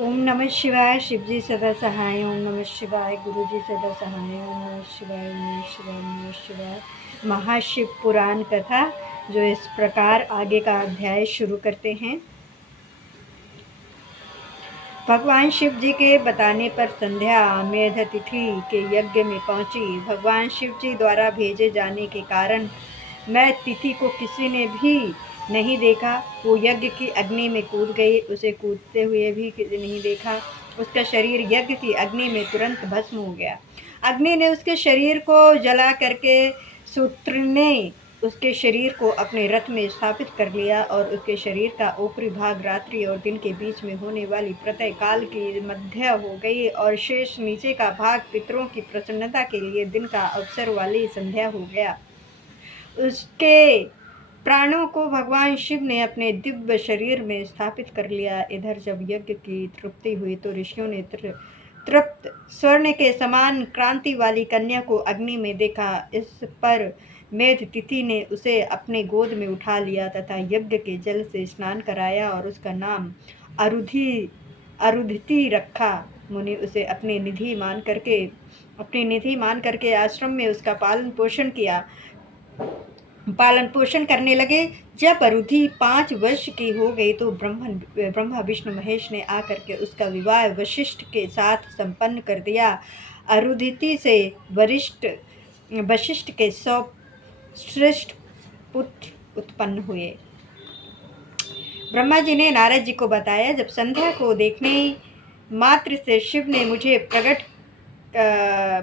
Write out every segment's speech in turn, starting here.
ओम नमः शिवाय। शिवजी सदा सहाय। ओम नमः शिवाय। गुरुजी सदा सहाय। ओम नमः शिवाय। ओम नमः शिवाय। ओम नमः शिवाय। महाशिव पुराण कथा जो इस प्रकार आगे का अध्याय शुरू करते हैं। भगवान शिव जी के बताने पर संध्या मेध तिथि के यज्ञ में पहुंची। भगवान शिव जी द्वारा भेजे जाने के कारण मैं तिथि को किसी ने भी नहीं देखा। वो यज्ञ की अग्नि में कूद गई। उसे कूदते हुए भी किसी नहीं देखा। उसका शरीर यज्ञ की अग्नि में तुरंत भस्म हो गया। अग्नि ने उसके शरीर को जला करके सूत्र ने उसके शरीर को अपने रथ में स्थापित कर लिया और उसके शरीर का ऊपरी भाग रात्रि और दिन के बीच में होने वाली प्रत्यय काल की मध्य हो गई और शेष नीचे का भाग पितरों की प्रसन्नता के लिए दिन का अवसर वाली संध्या हो गया। उसके प्राणों को भगवान शिव ने अपने दिव्य शरीर में स्थापित कर लिया। इधर जब यज्ञ की तृप्ति हुई तो ऋषियों ने तृप्त स्वर्ण के समान क्रांति वाली कन्या को अग्नि में देखा। इस पर मेध तिथि ने उसे अपने गोद में उठा लिया तथा यज्ञ के जल से स्नान कराया और उसका नाम अरुधिति रखा। मुनि उसे अपनी निधि मान करके आश्रम में उसका पालन पोषण करने लगे। जब अरुधि 5 वर्ष की हो गई तो ब्रह्मा विष्णु महेश ने आकर के उसका विवाह वशिष्ठ के साथ संपन्न कर दिया। अरुधिति से वशिष्ठ के 100 श्रेष्ठ पुत्र उत्पन्न हुए। ब्रह्मा जी ने नारद जी को बताया, जब संध्या को देखने मात्र से शिव ने मुझे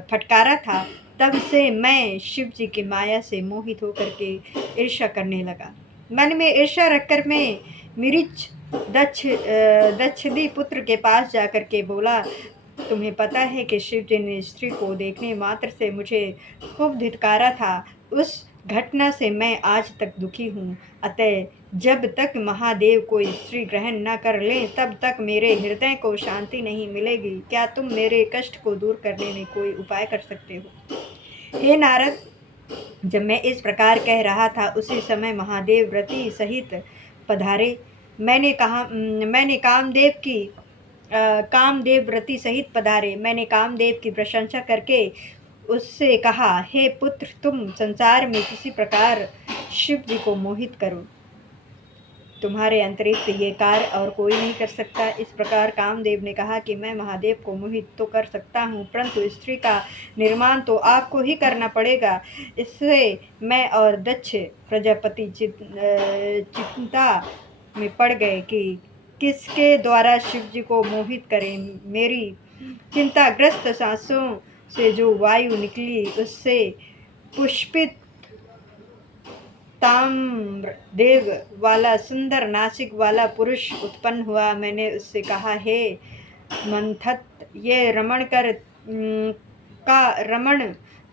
फटकारा था, तब से मैं शिव जी की माया से मोहित होकर के ईर्ष्या करने लगा। मन में ईर्ष्या रखकर मैं मिरिच दक्षदी पुत्र के पास जाकर के बोला, तुम्हें पता है कि शिव जी ने स्त्री को देखने मात्र से मुझे खूब धिक्कारा था। उस घटना से मैं आज तक दुखी हूँ। अतः जब तक महादेव कोई स्त्री ग्रहण न कर लें तब तक मेरे हृदय को शांति नहीं मिलेगी। क्या तुम मेरे कष्ट को दूर करने में कोई उपाय कर सकते हो? हे नारद, जब मैं इस प्रकार कह रहा था उसी समय महादेव रति सहित पधारे। मैंने कामदेव की प्रशंसा करके उससे कहा, हे पुत्र, तुम संसार में किसी प्रकार शिव जी को मोहित करो। तुम्हारे अतिरिक्त ये कार्य और कोई नहीं कर सकता। इस प्रकार कामदेव ने कहा कि मैं महादेव को मोहित तो कर सकता हूँ, परंतु स्त्री का निर्माण तो आपको ही करना पड़ेगा। इससे मैं और दक्ष प्रजापति चिंता में पड़ गए कि किसके द्वारा शिव जी को मोहित करें। मेरी चिंताग्रस्त सांसों से जो वायु निकली उससे पुष्पित ताम्र देव वाला सुंदर नासिक वाला पुरुष उत्पन्न हुआ। मैंने उससे कहा, हे मंथत, ये रमण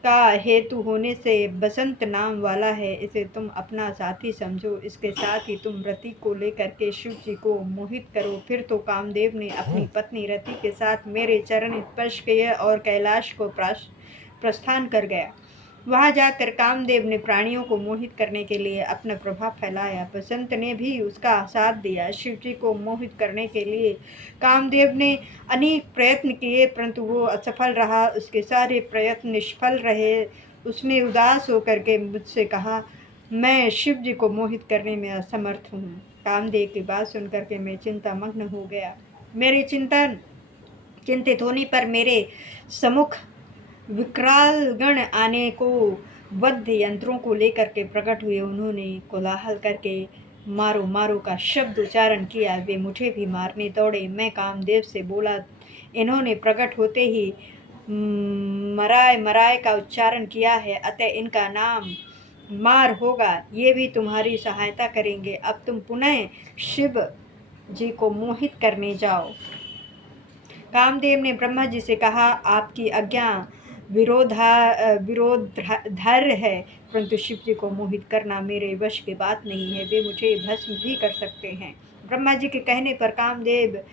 का हेतु होने से बसंत नाम वाला है। इसे तुम अपना साथी समझो। इसके साथ ही तुम रति को लेकर के शिव जी को मोहित करो। फिर तो कामदेव ने अपनी पत्नी रति के साथ मेरे चरण स्पर्श किए और कैलाश को प्रस्थान कर गया। वहां जाकर कामदेव ने प्राणियों को मोहित करने के लिए अपना प्रभाव फैलाया। बसंत ने भी उसका साथ दिया। शिव जी को मोहित करने के लिए कामदेव ने अनेक प्रयत्न किए, परंतु वो असफल रहा। उसके सारे प्रयत्न निष्फल रहे। उसने उदास होकर के मुझसे कहा, मैं शिव जी को मोहित करने में असमर्थ हूँ। कामदेव की बात सुनकर के मैं चिंतामग्न हो गया। मेरे चिंतित होने पर मेरे सम्मुख विकराल गण आने को वध यंत्रों को लेकर के प्रकट हुए। उन्होंने कोलाहल करके मारो मारो का शब्द उच्चारण किया। वे मुझे भी मारने दौड़े। मैं कामदेव से बोला, इन्होंने प्रकट होते ही मराय मराय का उच्चारण किया है, अतः इनका नाम मार होगा। ये भी तुम्हारी सहायता करेंगे। अब तुम पुनः शिव जी को मोहित करने जाओ। कामदेव ने ब्रह्मा जी से कहा, आपकी आज्ञा विरोधार्य है, परंतु शिव जी को मोहित करना मेरे वश की बात नहीं है। वे मुझे भस्म भी कर सकते हैं। ब्रह्मा जी के कहने पर कामदेव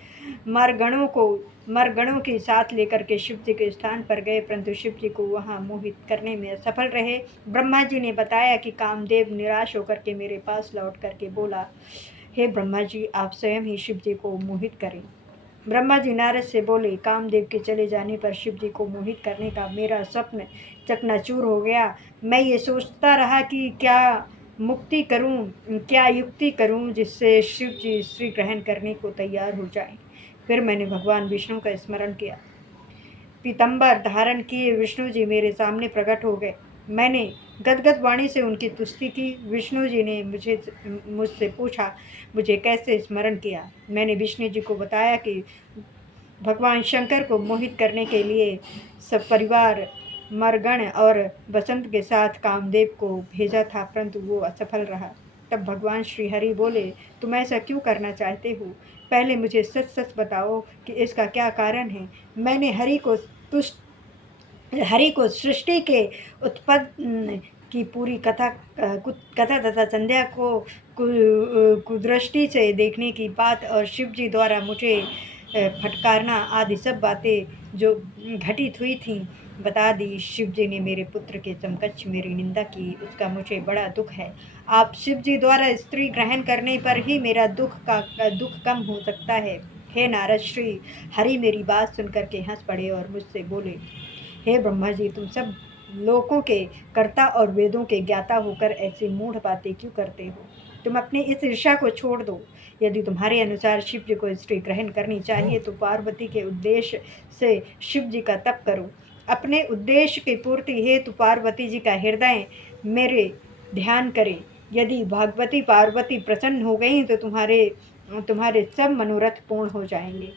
मरगणों के साथ लेकर के शिव जी के स्थान पर गए, परंतु शिव जी को वहां मोहित करने में असफल रहे। ब्रह्मा जी ने बताया कि कामदेव निराश होकर के मेरे पास लौट करके बोला, हे ब्रह्मा जी, आप स्वयं ही शिव जी को मोहित करें। ब्रह्मा जी नारद से बोले, कामदेव के चले जाने पर शिव जी को मोहित करने का मेरा स्वप्न चकनाचूर हो गया। मैं ये सोचता रहा कि क्या मुक्ति करूं, क्या युक्ति करूं जिससे शिव जी श्री ग्रहण करने को तैयार हो जाएं। फिर मैंने भगवान विष्णु का स्मरण किया। पीतंबर धारण किए विष्णु जी मेरे सामने प्रकट हो गए। मैंने गदगद वाणी से उनकी तुष्टि की। विष्णु जी ने मुझसे पूछा, मुझे कैसे स्मरण किया। मैंने विष्णु जी को बताया कि भगवान शंकर को मोहित करने के लिए सब परिवार मरगण और बसंत के साथ कामदेव को भेजा था, परंतु वो असफल रहा। तब भगवान श्री हरि बोले, तुम ऐसा क्यों करना चाहते हो? पहले मुझे सच सच बताओ कि इसका क्या कारण है। मैंने हरि को सृष्टि के उत्पन्न की पूरी कथा तथा संध्या को कुदृष्टि से देखने की बात और शिव जी द्वारा मुझे फटकारना आदि सब बातें जो घटित हुई थीं बता दी। शिव जी ने मेरे पुत्र के समकक्ष मेरी निंदा की, उसका मुझे बड़ा दुख है। आप शिव जी द्वारा स्त्री ग्रहण करने पर ही मेरा दुख कम हो सकता है। हे नारद, श्री हरि मेरी बात सुनकर के हंस पड़े और मुझसे बोले, हे ब्रह्मा जी, तुम सब लोकों के कर्ता और वेदों के ज्ञाता होकर ऐसी मूढ़ बातें क्यों करते हो? तुम अपनी इस ईर्ष्या को छोड़ दो। यदि तुम्हारे अनुसार शिव जी को स्त्री ग्रहण करनी चाहिए तो पार्वती के उद्देश्य से शिव जी का तप करो। अपने उद्देश्य की पूर्ति हेतु पार्वती जी का हृदय मेरे ध्यान करे। यदि भगवती पार्वती प्रसन्न हो गई तो तुम्हारे सब मनोरथ पूर्ण हो जाएंगे।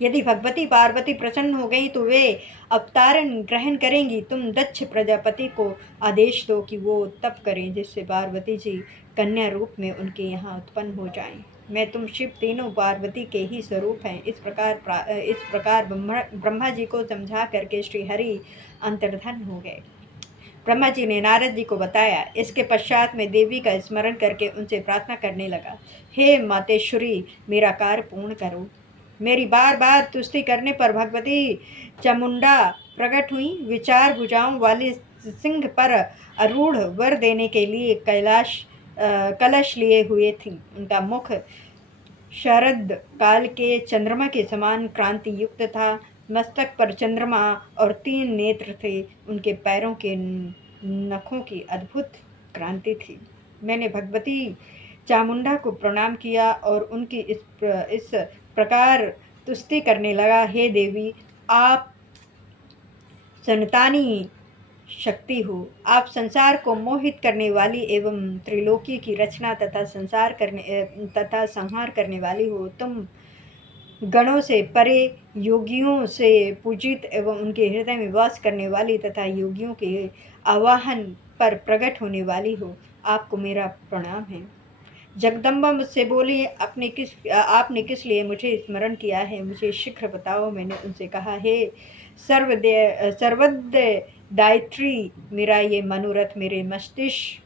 यदि भगवती पार्वती प्रसन्न हो गई तो वे अवतारण ग्रहण करेंगी। तुम दक्ष प्रजापति को आदेश दो कि वो तप करें जिससे पार्वती जी कन्या रूप में उनके यहाँ उत्पन्न हो जाएं। मैं तुम शिव तीनों पार्वती के ही स्वरूप हैं। इस प्रकार ब्रह्मा जी को समझा करके श्री हरि अंतर्धान हो गए। ब्रह्मा जी ने नारद जी को बताया। इसके पश्चात में देवी का स्मरण करके उनसे प्रार्थना करने लगा, हे मातेश्वरी, मेरा कार्य पूर्ण करो। मेरी बार बार तुष्टि करने पर भगवती चामुंडा प्रकट हुई। विचार भुजाओं वाली सिंह पर आरूढ़ वर देने के लिए कलश लिए हुए थी। उनका मुख शरद काल के चंद्रमा के समान क्रांति युक्त था। मस्तक पर चंद्रमा और 3 नेत्र थे। उनके पैरों के नखों की अद्भुत क्रांति थी। मैंने भगवती चामुंडा को प्रणाम किया और उनकी इस प्रकार तुष्टि करने लगा, हे देवी, आप संतानी शक्ति हो। आप संसार को मोहित करने वाली एवं त्रिलोकी की रचना तथा संहार करने वाली हो। तुम गणों से परे, योगियों से पूजित एवं उनके हृदय में वास करने वाली तथा योगियों के आवाहन पर प्रकट होने वाली हो। आपको मेरा प्रणाम है। जगदम्बा मुझसे बोली, आपने किस लिए मुझे स्मरण किया है? मुझे शीघ्र बताओ। मैंने उनसे कहा, हे सर्वदायित्री, मेरा ये मनोरथ मेरे मस्तिष्क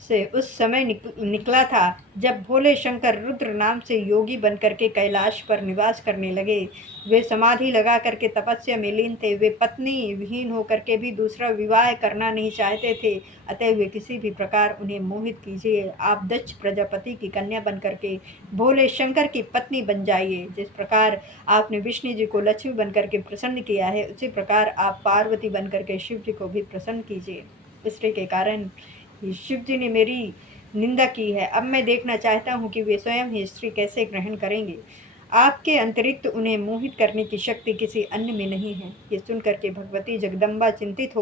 से उस समय निकला था जब भोले शंकर रुद्र नाम से योगी बनकर के कैलाश पर निवास करने लगे। वे समाधि लगा करके तपस्या में लीन थे। वे पत्नी विहीन होकर के भी दूसरा विवाह करना नहीं चाहते थे। अतः वे किसी भी प्रकार उन्हें मोहित कीजिए। आप दक्ष प्रजापति की कन्या बनकर के भोले शंकर की पत्नी बन जाइए। जिस प्रकार आपने विष्णु जी को लक्ष्मी बनकर के प्रसन्न किया है, उसी प्रकार आप पार्वती बनकर के शिव जी को भी प्रसन्न कीजिए। स्त्री के कारण शिव जी ने मेरी निंदा की है। अब मैं देखना चाहता हूँ कि वे स्वयं ही स्त्री कैसे ग्रहण करेंगे। आपके अतिरिक्त उन्हें मोहित करने की शक्ति किसी अन्य में नहीं है। ये सुनकर के भगवती जगदम्बा चिंतित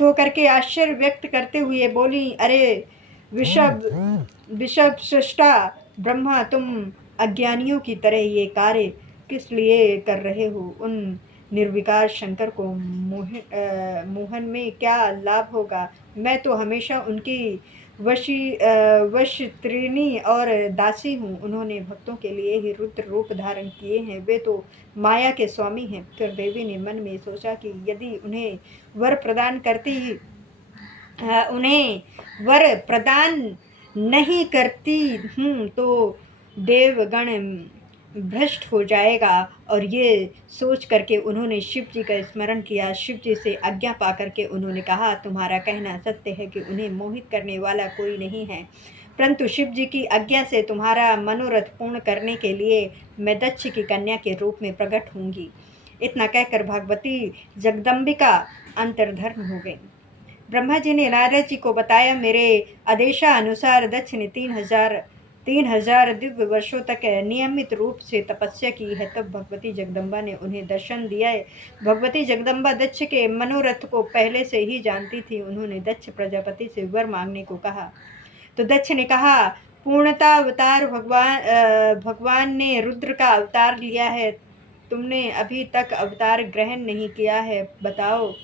होकर के आश्चर्य व्यक्त करते हुए बोली, अरे विषभ सृष्टा ब्रह्मा, तुम अज्ञानियों की तरह ये कार्य किस लिए कर रहे हो? उन निर्विकार शंकर को मोहन में क्या लाभ होगा? मैं तो हमेशा उनकी वशत्रिनी और दासी हूँ। उन्होंने भक्तों के लिए ही रुद्र रूप धारण किए हैं। वे तो माया के स्वामी हैं। फिर देवी ने मन में सोचा कि यदि उन्हें वर प्रदान नहीं करती हूँ तो देवगण भ्रष्ट हो जाएगा। और ये सोच करके उन्होंने शिव जी का स्मरण किया। शिव जी से आज्ञा पा करके उन्होंने कहा, तुम्हारा कहना सत्य है कि उन्हें मोहित करने वाला कोई नहीं है। परंतु शिव जी की आज्ञा से तुम्हारा मनोरथ पूर्ण करने के लिए मैं दक्ष की कन्या के रूप में प्रकट होंगी। इतना कहकर भगवती जगदम्बिका अंतर्धान हो गई। ब्रह्मा जी ने नारद जी को बताया, मेरे आदेशानुसार दक्ष ने 3,000 दिव्य वर्षों तक नियमित रूप से तपस्या की है। तब भगवती जगदम्बा ने उन्हें दर्शन दिया है। भगवती जगदम्बा दक्ष के मनोरथ को पहले से ही जानती थी। उन्होंने दक्ष प्रजापति से वर मांगने को कहा तो दक्ष ने कहा, पूर्णता अवतार भगवान ने रुद्र का अवतार लिया है। तुमने अभी तक अवतार ग्रहण नहीं किया है। बताओ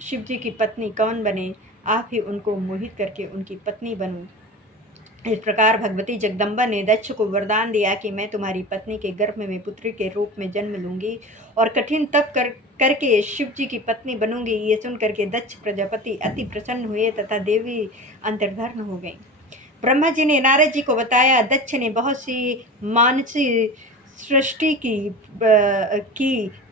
शिव जी की पत्नी कौन बने? आप ही उनको मोहित करके उनकी पत्नी बनो। इस प्रकार भगवती जगदम्बा ने दक्ष को वरदान दिया कि मैं तुम्हारी पत्नी के गर्भ में पुत्री के रूप में जन्म लूंगी और कठिन तप करके शिव जी की पत्नी बनूंगी। ये सुन करके दक्ष प्रजापति अति प्रसन्न हुए तथा देवी अंतर्धान हो गई। ब्रह्मा जी ने नारद जी को बताया, दक्ष ने बहुत सी मानसी सृष्टि की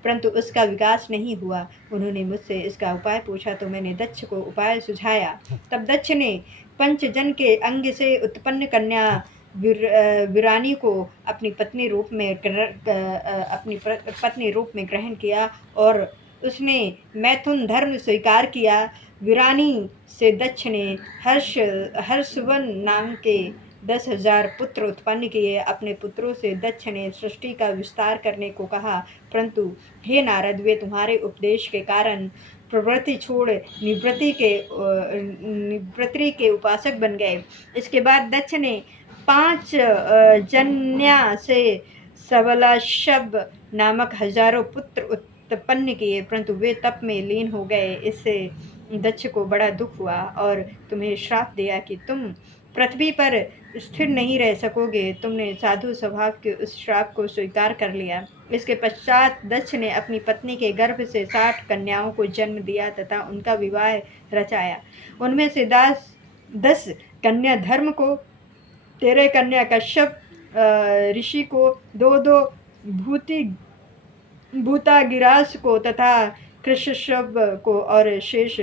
परंतु उसका विकास नहीं हुआ। उन्होंने मुझसे इसका उपाय पूछा तो मैंने दक्ष को उपाय सुझाया। तब दक्ष ने पंचजन के अंग से उत्पन्न कन्या वीरानी को अपनी पत्नी रूप में ग्रहण किया और उसने मैथुन धर्म स्वीकार किया। वीरानी से दक्ष ने हर्षवन नाम के 10,000 पुत्र उत्पन्न किए। अपने पुत्रों से दक्ष ने सृष्टि का विस्तार करने को कहा, परंतु हे नारद, वे तुम्हारे उपदेश के कारण प्रवृत्ति छोड़ निवृत्ति के उपासक बन गए। इसके बाद दक्ष ने 5 जन्या से सबलाशब नामक हजारों पुत्र उत्पन्न किए, परंतु वे तप में लीन हो गए। इससे दक्ष को बड़ा दुख हुआ और तुम्हें श्राप दिया कि तुम पृथ्वी पर स्थिर नहीं रह सकोगे। तुमने साधु स्वभाव के उस श्राप को स्वीकार कर लिया। इसके पश्चात दक्ष ने अपनी पत्नी के गर्भ से 60 कन्याओं को जन्म दिया तथा उनका विवाह रचाया। उनमें से 10 कन्या धर्म को, 13 कन्या कश्यप ऋषि को, 2 भूतागिरास को तथा कृष्णशब को और शेष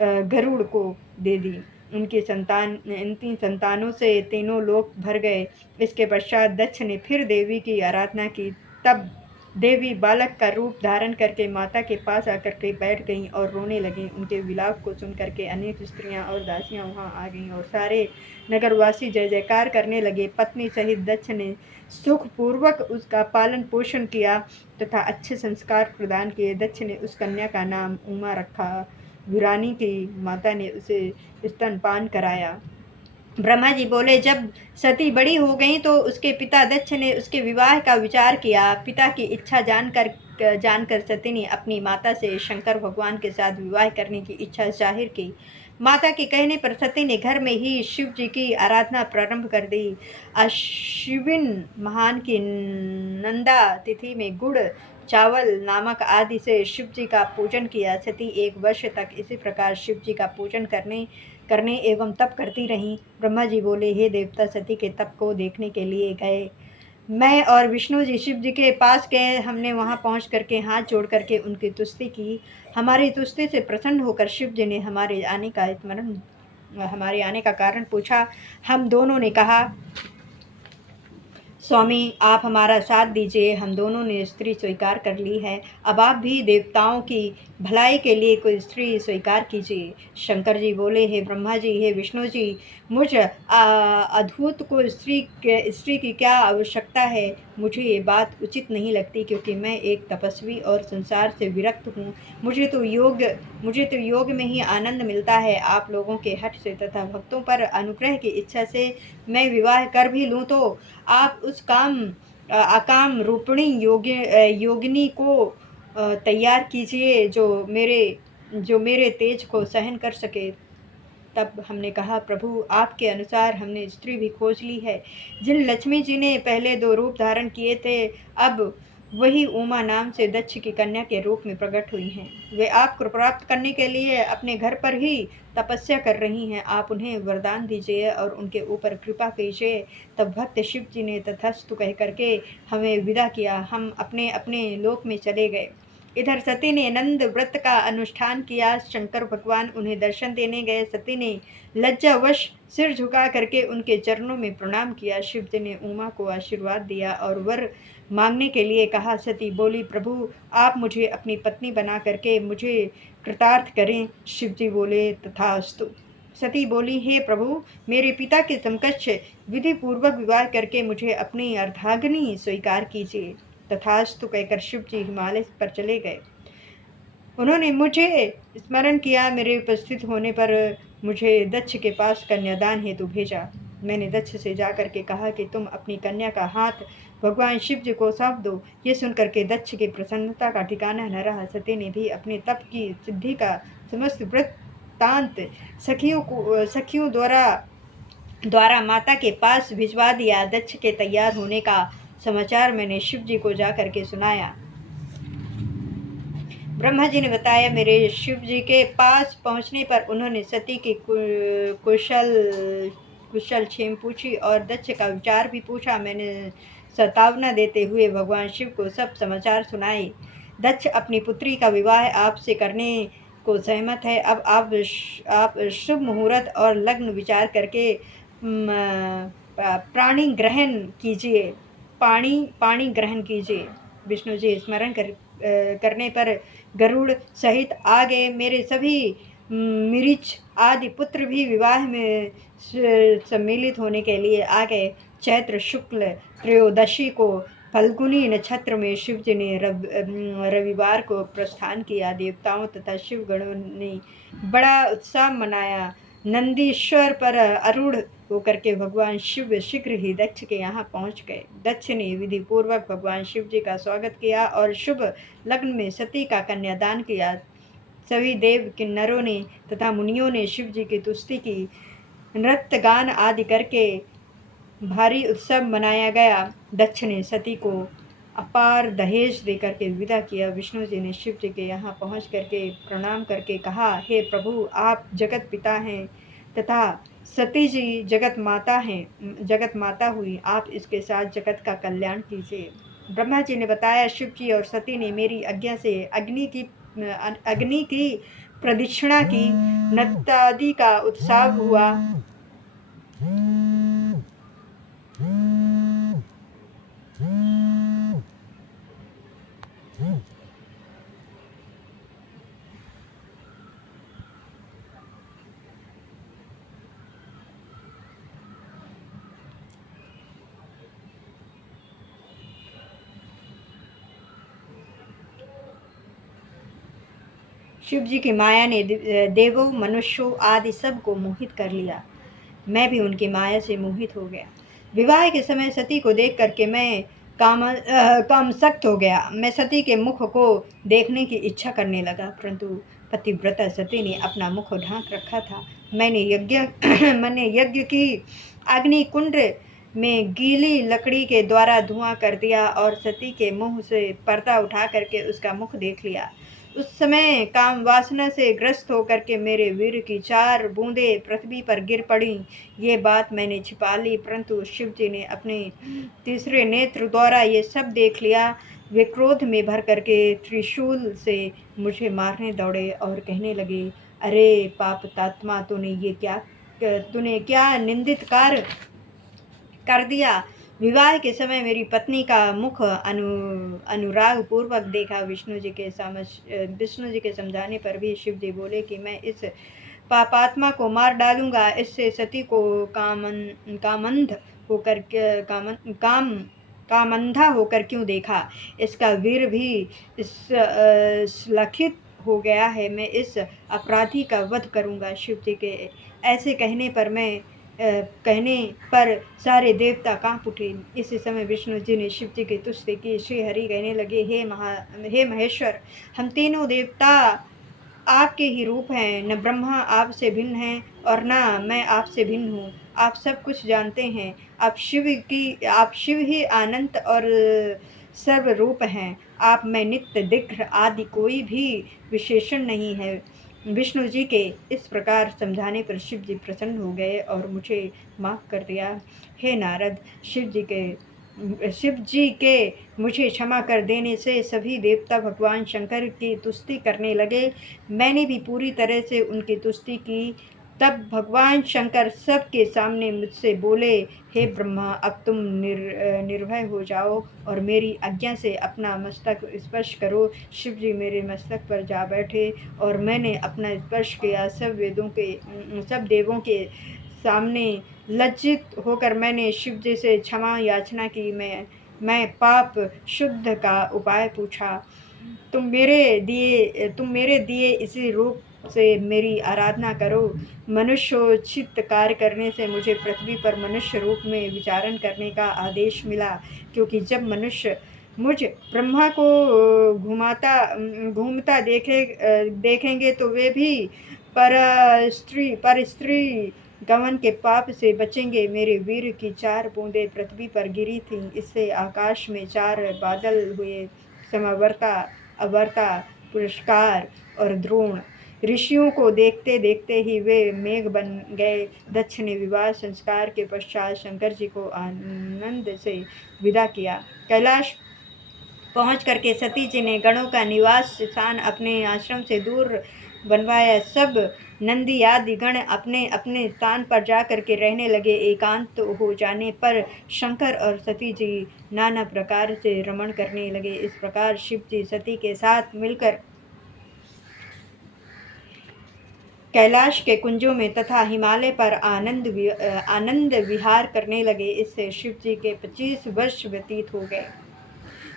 गरुड़ को दे दी। इन 3 संतानों से तीनों लोक भर गए। इसके पश्चात दक्ष ने फिर देवी की आराधना की। तब देवी बालक का रूप धारण करके माता के पास आकर के बैठ गईं और रोने लगीं। उनके विलाप को सुन करके अनेक स्त्रियां और दासियां वहां आ गईं और सारे नगरवासी जय जयकार करने लगे। पत्नी सहित दक्ष ने सुखपूर्वक उसका पालन पोषण किया तथा अच्छे संस्कार प्रदान किए। दक्ष ने उस कन्या का नाम उमा रखा। वीरानी की माता ने उसे स्तनपान कराया। ब्रह्मा जी बोले, जब सती बड़ी हो गई तो उसके पिता दक्ष ने उसके विवाह का विचार किया। पिता की इच्छा जानकर सती ने अपनी माता से शंकर भगवान के साथ विवाह करने की इच्छा जाहिर की। माता के कहने पर सती ने घर में ही शिव जी की आराधना प्रारंभ कर दी। अश्विन महान की नंदा तिथि में गुड़, चावल, नमक आदि से शिव जी का पूजन किया। सती 1 वर्ष तक इसी प्रकार शिव जी का पूजन करने एवं तप करती रहीं। ब्रह्मा जी बोले, हे देवता, सती के तप को देखने के लिए गए। मैं और विष्णु जी शिव जी के पास गए। हमने वहां पहुंच करके हाथ जोड़ करके उनकी तुष्टि की। हमारी तुष्टि से प्रसन्न होकर शिव जी ने हमारे आने का कारण पूछा। हम दोनों ने कहा, स्वामी, आप हमारा साथ दीजिए। हम दोनों ने स्त्री स्वीकार कर ली है। अब आप भी देवताओं की भलाई के लिए कोई स्त्री स्वीकार कीजिए। शंकर जी बोले, हे ब्रह्मा जी, हे विष्णु जी, मुझ अधूत को स्त्री की क्या आवश्यकता है? मुझे ये बात उचित नहीं लगती, क्योंकि मैं एक तपस्वी और संसार से विरक्त हूँ। मुझे तो योग में ही आनंद मिलता है। आप लोगों के हठ से तथा भक्तों पर अनुग्रह की इच्छा से मैं विवाह कर भी लूँ तो आप उस अकाम रूपिणी योगिनी को तैयार कीजिए जो मेरे तेज को सहन कर सके। तब हमने कहा, प्रभु, आपके अनुसार हमने स्त्री भी खोज ली है। जिन लक्ष्मी जी ने पहले 2 रूप धारण किए थे, अब वही उमा नाम से दक्ष की कन्या के रूप में प्रकट हुई हैं। वे आपको प्राप्त करने के लिए अपने घर पर ही तपस्या कर रही हैं। आप उन्हें वरदान दीजिए और उनके ऊपर कृपा कीजिए। तब भक्त शिव जी ने तथास्तु कह करके हमें विदा किया। हम अपने अपने लोक में चले गए। इधर सती ने नंद व्रत का अनुष्ठान किया। शंकर भगवान उन्हें दर्शन देने गए। सती ने लज्जावश सिर झुका करके उनके चरणों में प्रणाम किया। शिव जी ने उमा को आशीर्वाद दिया और वर मांगने के लिए कहा। सती बोली, प्रभु आप मुझे अपनी पत्नी बना करके मुझे कृतार्थ करें। शिव जी बोले, तथास्तु। सती बोली, हे प्रभु, मेरे पिता के समकक्ष विधि पूर्वक विवाह करके मुझे अपनी अर्धांगिनी स्वीकार कीजिए। तथास्तु कहकर शिव जी हिमालय पर चले गए। उन्होंने मुझे स्मरण किया। मेरे उपस्थित होने पर मुझे दक्ष के पास कन्यादान हेतु भेजा। मैंने दक्ष से जाकर के कहा कि तुम अपनी कन्या का हाथ भगवान शिव जी को सौंप दो। ये सुनकर के दक्ष की प्रसन्नता का ठिकाना न रहा। सती ने भी अपने तप की सिद्धि का समस्त वृत्तांत सखियों द्वारा माता के पास भिजवा दिया। दक्ष के तैयार होने का समाचार मैंने शिव जी को जाकर के सुनाया। ब्रह्मा जी ने बताया। मेरे शिव जी के पास पहुंचने पर उन्होंने सती की कुशल क्षेम पूछी और दक्ष का विचार भी पूछा। मैंने सतावना देते हुए भगवान शिव को सब समाचार सुनाए। दक्ष अपनी पुत्री का विवाह आपसे करने को सहमत है। अब आप शुभ मुहूर्त और लग्न विचार करके पाणी ग्रहण कीजिए। विष्णु जी स्मरण करने पर गरुड़ सहित आ गए। मेरे सभी मिरिच आदि पुत्र भी विवाह में सम्मिलित होने के लिए आ गए। चैत्र शुक्ल त्रयोदशी को फल्गुनी नक्षत्र में शिव जी ने रविवार को प्रस्थान किया। देवताओं तथा शिव गणों ने बड़ा उत्साह मनाया। नंदीश्वर पर आरूढ़ होकर के भगवान शिव शीघ्र ही दक्ष के यहाँ पहुँच गए। दक्ष ने विधि पूर्वक भगवान शिव जी का स्वागत किया और शुभ लग्न में सती का कन्यादान किया। सभी देव किन्नरों ने तथा मुनियों ने शिव जी की तुष्टि की। नृत्य गान आदि करके भारी उत्सव मनाया गया। दक्ष ने सती को अपार दहेज देकर के विदा किया। विष्णु जी ने शिव जी के यहाँ पहुँच करके प्रणाम करके कहा, हे प्रभु, आप जगत पिता हैं तथा सती जी जगत माता हुई। आप इसके साथ जगत का कल्याण कीजिए। ब्रह्मा जी ने बताया। शिव जी और सती ने मेरी आज्ञा से अग्नि की प्रदक्षिणा की। नृत्यादि का उत्सव हुआ। शिव जी की माया ने देवों, मनुष्यों आदि सब को मोहित कर लिया। मैं भी उनकी माया से मोहित हो गया। विवाह के समय सती को देख करके मैं कामसक्त हो गया। मैं सती के मुख को देखने की इच्छा करने लगा, परंतु पतिव्रता सती ने अपना मुख ढांक रखा था। मैंने यज्ञ की अग्नि कुंड में गीली लकड़ी के द्वारा धुआं कर दिया और सती के मुंह से पर्दा उठा करके उसका मुख देख लिया। उस समय काम वासना से ग्रस्त होकर के मेरे वीर की 4 बूंदें पृथ्वी पर गिर पड़ी। ये बात मैंने छिपा ली, परंतु शिव जी ने अपने तीसरे नेत्र द्वारा ये सब देख लिया। वे क्रोध में भर करके त्रिशूल से मुझे मारने दौड़े और कहने लगे, अरे पापतात्मा, तूने क्या निंदित कार्य कर दिया। विवाह के समय मेरी पत्नी का मुख अनुराग पूर्वक देखा। विष्णु जी के समझाने पर भी शिव जी बोले कि मैं इस पापात्मा को मार डालूंगा। इससे सती को कामंधा होकर क्यों देखा। इसका वीर भी श्लाघित हो गया है। मैं इस अपराधी का वध करूंगा। शिव जी के ऐसे कहने पर सारे देवता कांप उठे। इसी समय विष्णु जी ने शिव जी की तुष्टि की। श्री हरि कहने लगे, हे महेश्वर, हम तीनों देवता आपके ही रूप हैं। न ब्रह्मा आपसे भिन्न है और न मैं आपसे भिन्न हूँ। आप सब कुछ जानते हैं। आप शिव ही अनंत और सर्व रूप हैं। आप में नित्य दिग्र आदि कोई भी विशेषण नहीं है। विष्णु जी के इस प्रकार समझाने पर शिव जी प्रसन्न हो गए और मुझे माफ़ कर दिया। हे नारद, शिव जी के शिव जी के मुझे क्षमा कर देने से सभी देवता भगवान शंकर की तुष्टि करने लगे। मैंने भी पूरी तरह से उनकी तुष्टि की। तब भगवान शंकर सबके सामने मुझसे बोले, हे ब्रह्मा, अब तुम निर्भय हो जाओ और मेरी आज्ञा से अपना मस्तक स्पर्श करो। शिव जी मेरे मस्तक पर जा बैठे और मैंने अपना स्पर्श किया। सब देवों के सामने लज्जित होकर मैंने शिव जी से क्षमा याचना की। मैं पाप शुद्ध का उपाय पूछा। तुम मेरे दिए इसी रूप से मेरी आराधना करो। मनुष्योचित कार्य करने से मुझे पृथ्वी पर मनुष्य रूप में विचरण करने का आदेश मिला, क्योंकि जब मनुष्य मुझ ब्रह्मा को घूमता देखेंगे तो वे भी पर स्त्री गमन के पाप से बचेंगे। मेरे वीर की 4 बूंदें पृथ्वी पर गिरी थीं। इससे आकाश में 4 बादल हुए, समवर्ता, अवर्ता, पुरस्कार और द्रोण। ऋषियों को देखते देखते ही वे मेघ बन गए। दक्ष ने विवाह संस्कार के पश्चात शंकर जी को आनंद से विदा किया। कैलाश पहुंच करके सती जी ने गणों का निवास स्थान अपने आश्रम से दूर बनवाया। सब नंदी आदि गण अपने अपने स्थान पर जा करके रहने लगे। एकांत हो जाने पर शंकर और सती जी नाना प्रकार से रमण करने लगे। इस प्रकार शिव जी सती के साथ मिलकर कैलाश के कुंजों में तथा हिमालय पर आनंद विहार करने लगे। इससे शिव जी के 25 वर्ष व्यतीत हो गए।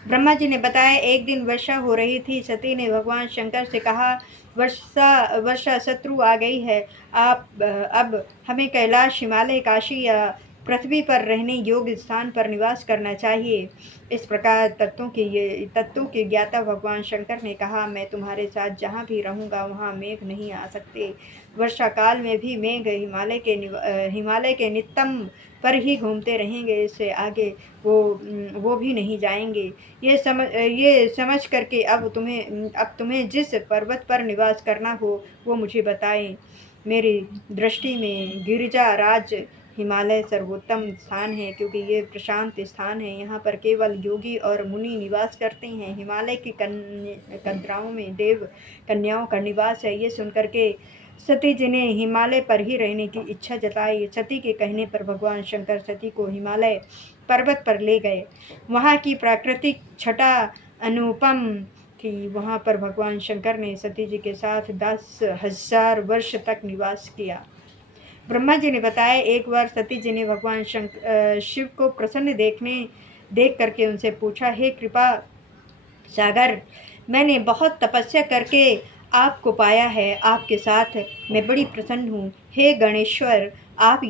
ब्रह्मा जी ने बताया, एक दिन वर्षा हो रही थी। सती ने भगवान शंकर से कहा, वर्षा शत्रु आ गई है। आप अब हमें कैलाश, हिमालय, काशी या पृथ्वी पर रहने योग्य स्थान पर निवास करना चाहिए। इस प्रकार तत्वों के ज्ञाता भगवान शंकर ने कहा, मैं तुम्हारे साथ जहाँ भी रहूँगा वहाँ मेघ नहीं आ सकते। वर्षा काल में भी मेघ हिमालय के नितंब पर ही घूमते रहेंगे। इससे आगे वो भी नहीं जाएंगे। ये समझ करके अब तुम्हें जिस पर्वत पर निवास करना हो वो मुझे बताएं। मेरी दृष्टि में गिरिजाराज हिमालय सर्वोत्तम स्थान है, क्योंकि ये प्रशांत स्थान है। यहाँ पर केवल योगी और मुनि निवास करते हैं। हिमालय की कद्राओं में देव कन्याओं का निवास है। ये सुनकर के सती जी ने हिमालय पर ही रहने की इच्छा जताई। सती के कहने पर भगवान शंकर सती को हिमालय पर्वत पर ले गए। वहाँ की प्राकृतिक छटा अनुपम थी। वहाँ पर भगवान शंकर ने सती जी के साथ 10,000 वर्ष तक निवास किया। ब्रह्मा जी ने बताया, एक बार सती जी ने भगवान शिव को प्रसन्न देख करके उनसे पूछा, हे कृपा सागर, मैंने बहुत तपस्या करके आपको पाया है। आपके साथ मैं बड़ी प्रसन्न हूँ। हे गणेश्वर, आप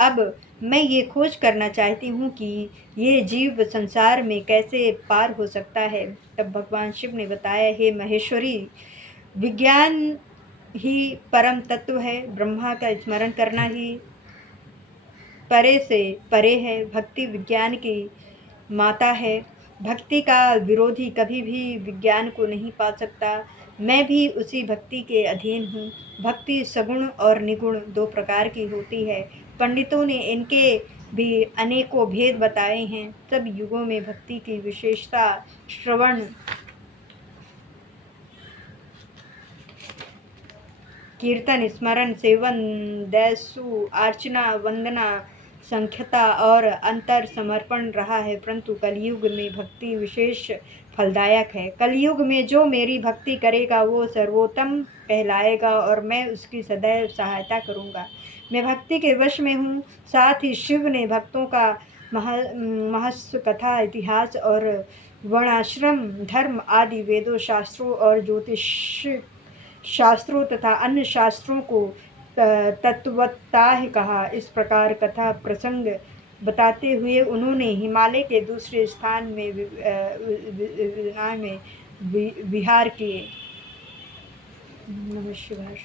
अब मैं ये खोज करना चाहती हूँ कि ये जीव संसार में कैसे पार हो सकता है। तब भगवान शिव ने बताया, हे महेश्वरी, विज्ञान ही परम तत्व है। ब्रह्मा का स्मरण करना ही परे से परे है। भक्ति विज्ञान की माता है। भक्ति का विरोधी कभी भी विज्ञान को नहीं पा सकता। मैं भी उसी भक्ति के अधीन हूँ। भक्ति सगुण और निगुण 2 प्रकार की होती है। पंडितों ने इनके भी अनेकों भेद बताए हैं। सब युगों में भक्ति की विशेषता श्रवण, कीर्तन, स्मरण, सेवन, दैसु, अर्चना, वंदना, संख्यता और अंतर समर्पण रहा है। परंतु कलयुग में भक्ति विशेष फलदायक है। कलयुग में जो मेरी भक्ति करेगा वो सर्वोत्तम कहलाएगा और मैं उसकी सदैव सहायता करूँगा। मैं भक्ति के वश में हूँ। साथ ही शिव ने भक्तों का महत्व कथा, इतिहास और वर्णाश्रम धर्म आदि वेदों, शास्त्रों और ज्योतिष शास्त्रों तथा अन्य शास्त्रों को तत्वतः कहा। इस प्रकार कथा प्रसंग बताते हुए उन्होंने हिमालय के दूसरे स्थान में विहार किए। नमः शिवाय।